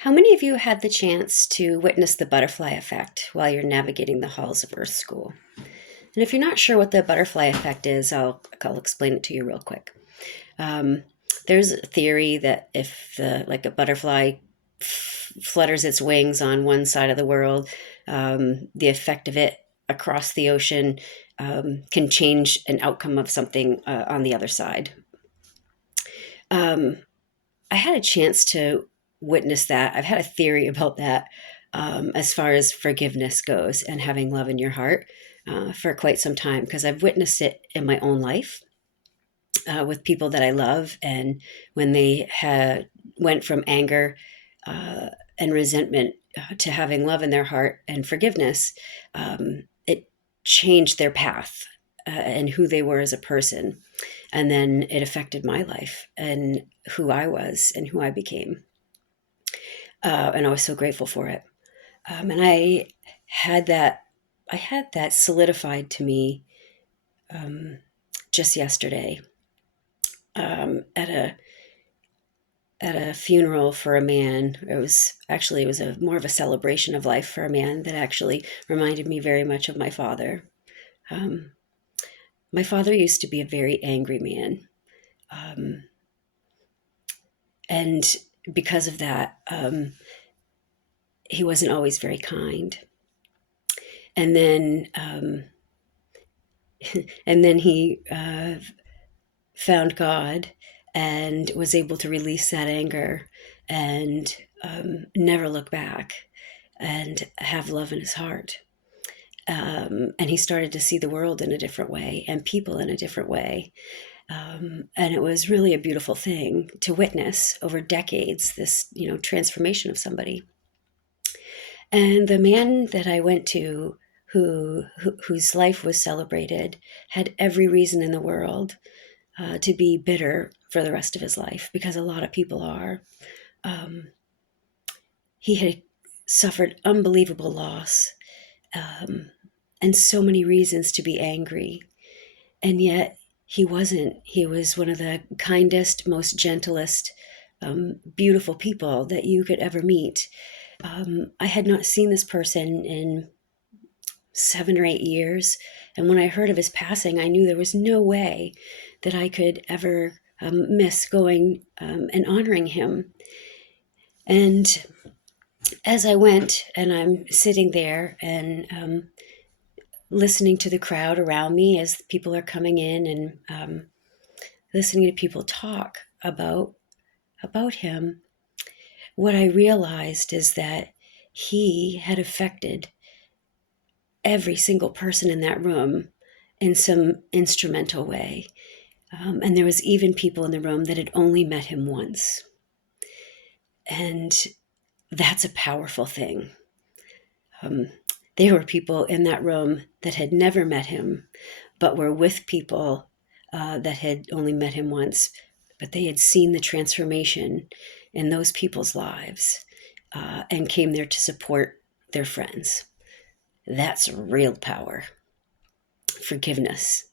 How many of you had the chance to witness the butterfly effect while you're navigating the halls of Earth School? And if you're not sure what the butterfly effect is, I'll explain it to you real quick. Um, there's a theory that if like a butterfly flutters its wings on one side of the world, the effect of it across the ocean can change an outcome of something on the other side. Um, I had a chance to witness that. I've had a theory about that as far as forgiveness goes and having love in your heart for quite some time because I've witnessed it in my own life with people that I love. And when they went from anger and resentment to having love in their heart and forgiveness, it changed their path and who they were as a person. And then it affected my life and who I was and who I became. And I was so grateful for it. And had that, I had that solidified to me just yesterday um, at a at a funeral for a man. It was more of a celebration of life for a man that actually reminded me very much of my father. Um, my father used to be a very angry man. Um, and because of that, he wasn't always very kind. And then, and then he found God and was able to release that anger and never look back and have love in his heart. And he started to see the world in a different way and people in a different way. And it was really a beautiful thing to witness over decades, this, transformation of somebody. And the man that I went to whose life was celebrated had every reason in the world to be bitter for the rest of his life because a lot of people are. Um, he had suffered unbelievable loss um, and so many reasons to be angry. And yet he wasn't. He was one of the kindest, most gentlest, beautiful people that you could ever meet. I had not seen this person in 7 or 8 years. And when I heard of his passing, I knew there was no way that I could ever miss going and honoring him. And as I went and I'm sitting there and listening to the crowd around me as people are coming in and listening to people talk about him, what I realized is that he had affected every single person in that room in some instrumental way. And there was even people in the room that had only met him once. And that's a powerful thing. Um, there were people in that room that had never met him, but were with people that had only met him once, but they had seen the transformation in those people's lives and came there to support their friends. That's real power, forgiveness,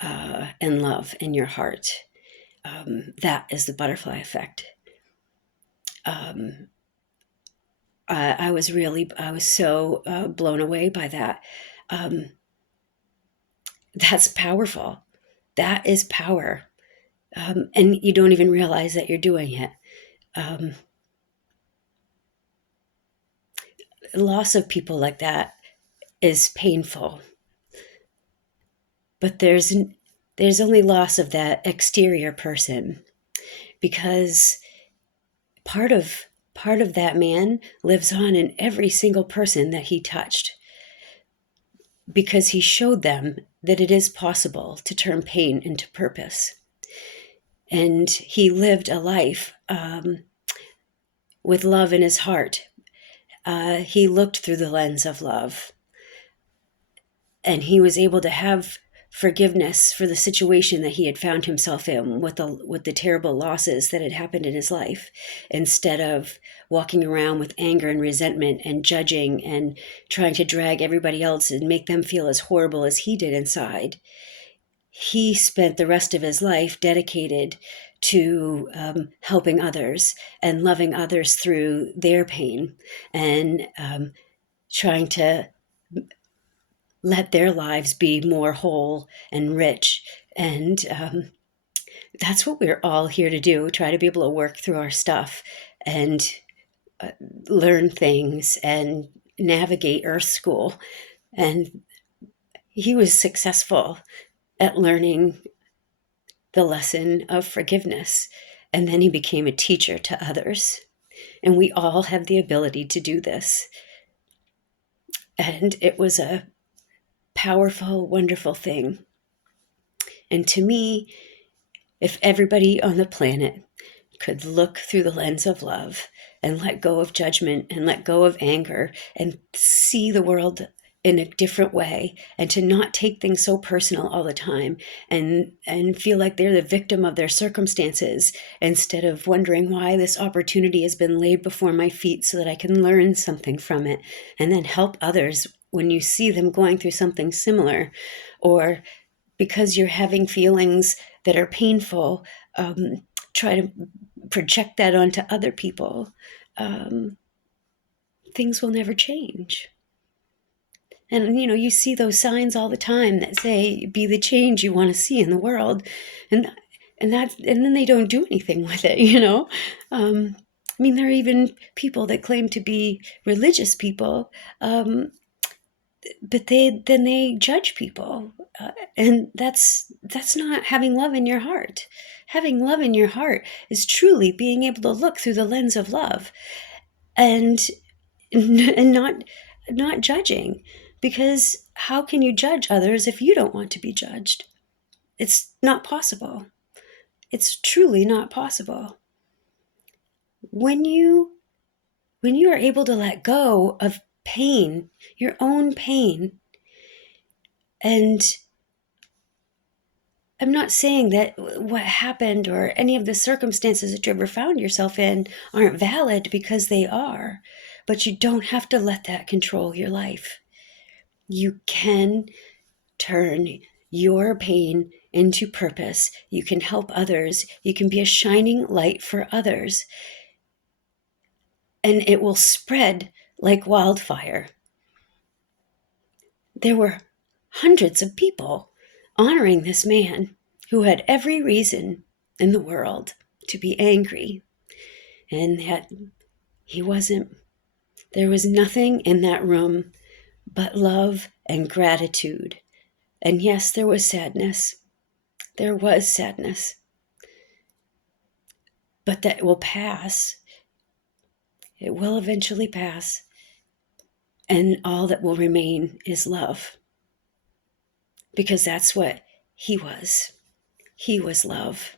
and love in your heart. That is the butterfly effect. Um, I was so blown away by that. Um, that's powerful. That is power. And you don't even realize that you're doing it. Um, Loss of people like that is painful, but there's only loss of that exterior person because part of part of that man lives on in every single person that he touched because he showed them that it is possible to turn pain into purpose. And he lived a life with love in his heart. He looked through the lens of love and he was able to have forgiveness for the situation that he had found himself in with the terrible losses that had happened in his life, instead of walking around with anger and resentment and judging and trying to drag everybody else and make them feel as horrible as he did inside. He spent the rest of his life dedicated to helping others and loving others through their pain, and trying to let their lives be more whole and rich. And that's what we're all here to do, try to be able to work through our stuff and learn things and navigate Earth School. And he was successful at learning the lesson of forgiveness. And then he became a teacher to others. And we all have the ability to do this. And it was a powerful, wonderful thing. And to me, if everybody on the planet could look through the lens of love and let go of judgment and let go of anger and see the world in a different way, and to not take things so personal all the time and feel like they're the victim of their circumstances, instead of wondering why this opportunity has been laid before my feet so that I can learn something from it and then help others when you see them going through something similar, or because you're having feelings that are painful, try to project that onto other people. Things will never change. And you see those signs all the time that say, be the change you want to see in the world. And then they don't do anything with it. There are even people that claim to be religious people, but they judge people, and that's not having love in your heart. Having love in your heart is truly being able to look through the lens of love, and not judging, because how can you judge others if you don't want to be judged? It's not possible. It's truly not possible. When you are able to let go of pain, your own pain, and I'm not saying that what happened or any of the circumstances that you ever found yourself in aren't valid, because they are, but you don't have to let that control your life. You can turn your pain into purpose. You can help others. You can be a shining light for others. And it will spread like wildfire. There were hundreds of people honoring this man who had every reason in the world to be angry, and that he wasn't. There was nothing in that room but love and gratitude. And yes, there was sadness. There was sadness. But that will pass. It will eventually pass. And all that will remain is love. Because that's what he was. He was love.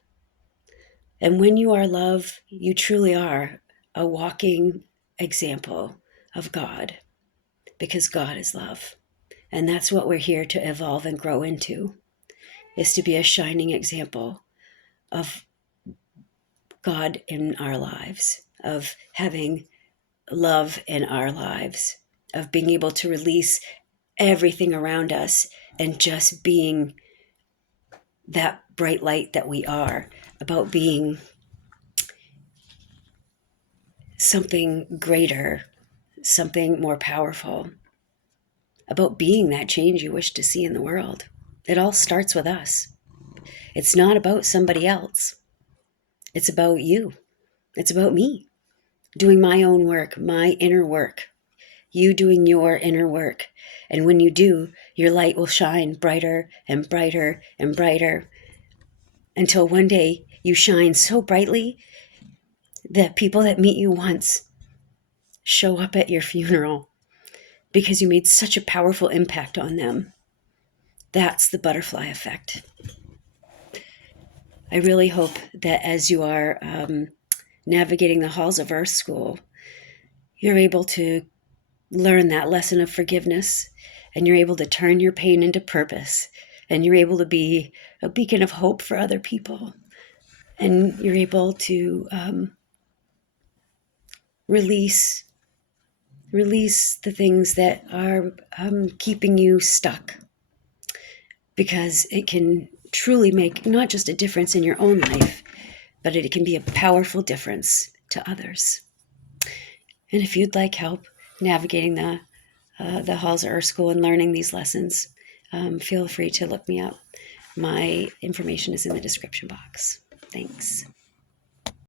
And when you are love, you truly are a walking example of God. Because God is love. And that's what we're here to evolve and grow into, is to be a shining example of God in our lives, of having love in our lives, of being able to release everything around us and just being that bright light that we are, about being something greater, something more powerful, about being that change you wish to see in the world. It all starts with us. It's not about somebody else. It's about you. It's about me doing my own work, my inner work, you doing your inner work. And when you do, your light will shine brighter and brighter and brighter, until one day you shine so brightly that people that meet you once show up at your funeral because you made such a powerful impact on them. That's the butterfly effect. I really hope that as you are navigating the halls of Earth School, you're able to learn that lesson of forgiveness, and you're able to turn your pain into purpose, and you're able to be a beacon of hope for other people, and you're able to release the things that are keeping you stuck, because it can truly make not just a difference in your own life, but it can be a powerful difference to others. And if you'd like help navigating the halls of Earth School and learning these lessons, feel free to look me up. My information is in the description box. Thanks.